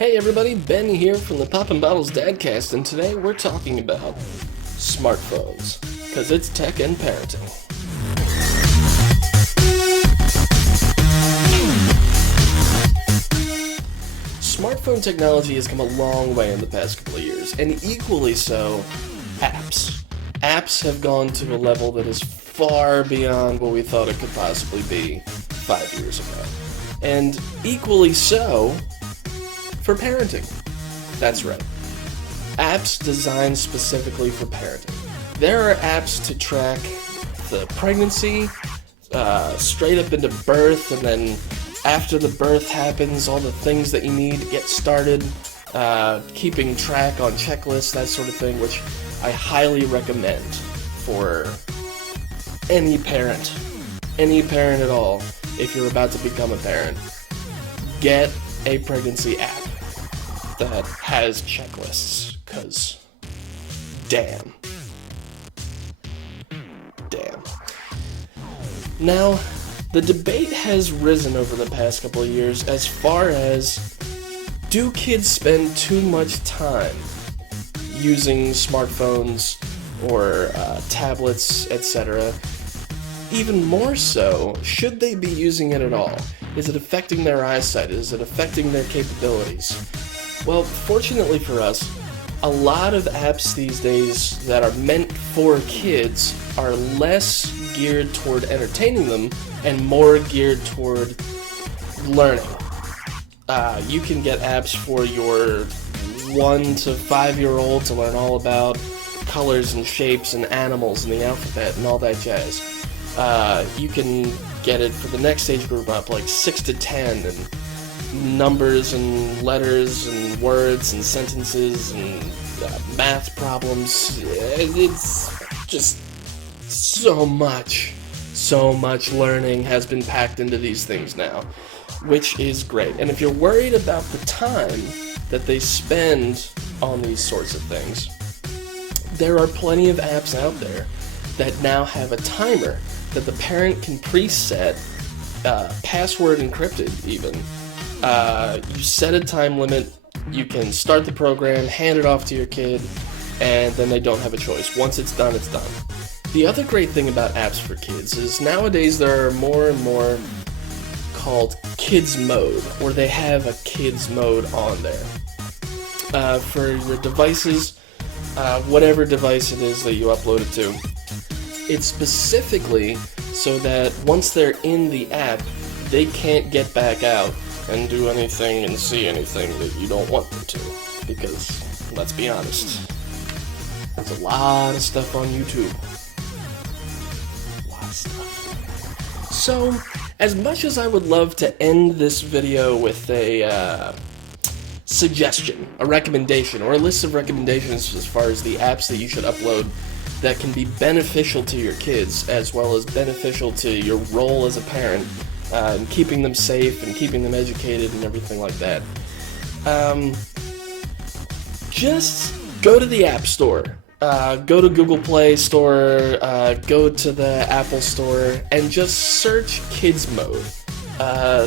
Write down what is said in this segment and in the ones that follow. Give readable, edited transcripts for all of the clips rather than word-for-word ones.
Hey everybody, Ben here from the Poppin' Bottles Dadcast, and today we're talking about smartphones, because it's tech and parenting. Smartphone technology has come a long way in the past couple of years, and equally so, apps. Apps have gone to a level that is far beyond what we thought it could possibly be 5 years ago. And equally so, for parenting. That's right. Apps designed specifically for parenting. There are apps to track the pregnancy, straight up into birth, and then after the birth happens, all the things that you need to get started, keeping track on checklists, that sort of thing, which I highly recommend for any parent at all. If you're about to become a parent, get a pregnancy app that has checklists, because damn. Now, the debate has risen over the past couple of years as far as, do kids spend too much time using smartphones or tablets, etc.? Even more so, should they be using it at all? Is it affecting their eyesight? Is it affecting their capabilities? Well, fortunately for us, a lot of apps these days that are meant for kids are less geared toward entertaining them and more geared toward learning. You can get apps for your 1 to 5 year old to learn all about colors and shapes and animals and the alphabet and all that jazz. You can get it for the next age group up, like 6 to 10, and numbers and letters and words and sentences and math problems. It's just so much learning has been packed into these things now, which is great. And if you're worried about the time that they spend on these sorts of things, there are plenty of apps out there that now have a timer that the parent can preset, password encrypted even. You set a time limit, you can start the program, hand it off to your kid, and then they don't have a choice. Once it's done, it's done. The other great thing about apps for kids is nowadays there are more and more called kids mode, or they have a kids mode on there. For your devices, whatever device it is that you upload it to, it's specifically so that once they're in the app, they can't get back out and do anything and see anything that you don't want them to. Because, let's be honest, there's a lot of stuff on YouTube. A lot of stuff. So, as much as I would love to end this video with a suggestion, a recommendation, or a list of recommendations as far as the apps that you should upload that can be beneficial to your kids, as well as beneficial to your role as a parent, and keeping them safe and keeping them educated and everything like that. Just go to the App Store. Go to Google Play Store, go to the Apple Store, and just search Kids Mode.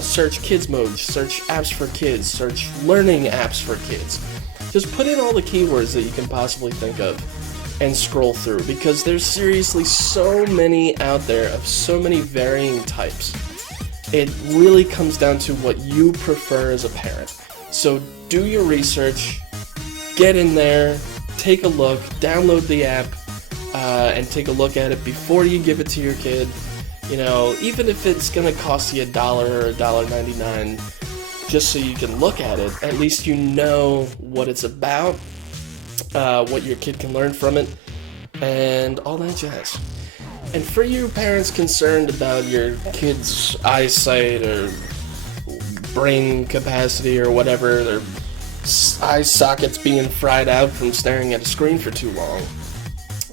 Search Kids Mode, search apps for kids, search learning apps for kids. Just put in all the keywords that you can possibly think of and scroll through, because there's seriously so many out there of so many varying types. It really comes down to what you prefer as a parent. So do your research, get in there, take a look, download the app, and take a look at it before you give it to your kid. You know, even if it's gonna cost you $1 or $1.99, just so you can look at it, at least you know what it's about, what your kid can learn from it, and all that jazz. And for you parents concerned about your kid's eyesight or brain capacity or whatever, their eye sockets being fried out from staring at a screen for too long,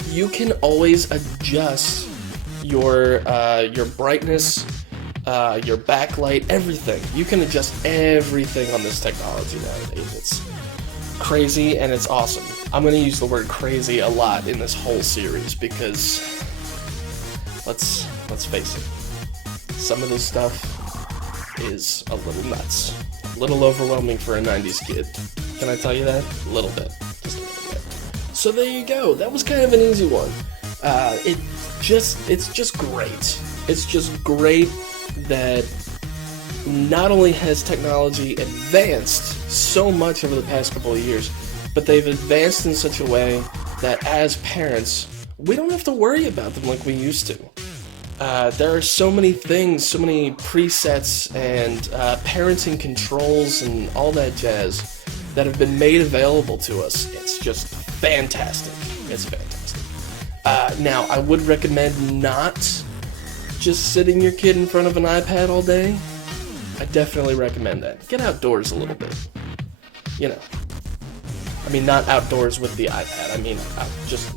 you can always adjust your brightness, your backlight, everything. You can adjust everything on this technology nowadays. It's crazy and it's awesome. I'm going to use the word crazy a lot in this whole series because let's face it, some of this stuff is a little nuts. little overwhelming for a 90s kid. Can I tell you that? A little bit. Just a little bit. So there you go. That was kind of an easy one. It's just great. It's just great that not only has technology advanced so much over the past couple of years, but they've advanced in such a way that as parents, we don't have to worry about them like we used to. There are so many things, so many presets and parenting controls and all that jazz that have been made available to us. It's just fantastic. It's fantastic. Now, I would recommend not just sitting your kid in front of an iPad all day. I definitely recommend that. Get outdoors a little bit. You know. I mean, not outdoors with the iPad. I mean, just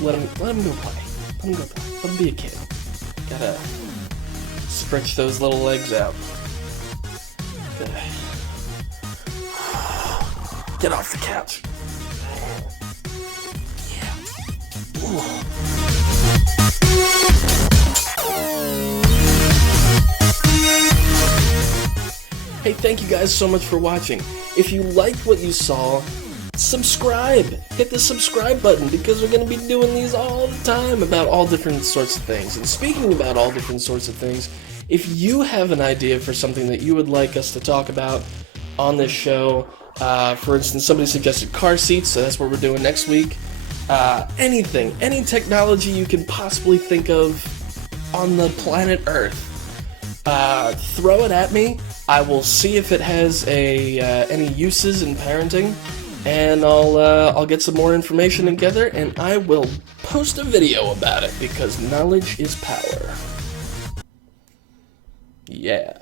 let him go play. Let him go play. Let him be a kid. Gotta stretch those little legs out. Get off the couch. Yeah. Ooh. Hey, thank you guys so much for watching. If you liked what you saw, subscribe. Hit the subscribe button because we're going to be doing these all the time about all different sorts of things. And speaking about all different sorts of things, if you have an idea for something that you would like us to talk about on this show, for instance, somebody suggested car seats, so that's what we're doing next week. Anything, any technology you can possibly think of on the planet Earth, throw it at me. I will see if it has any uses in parenting, and I'll get some more information together, and I will post a video about it because knowledge is power. Yeah.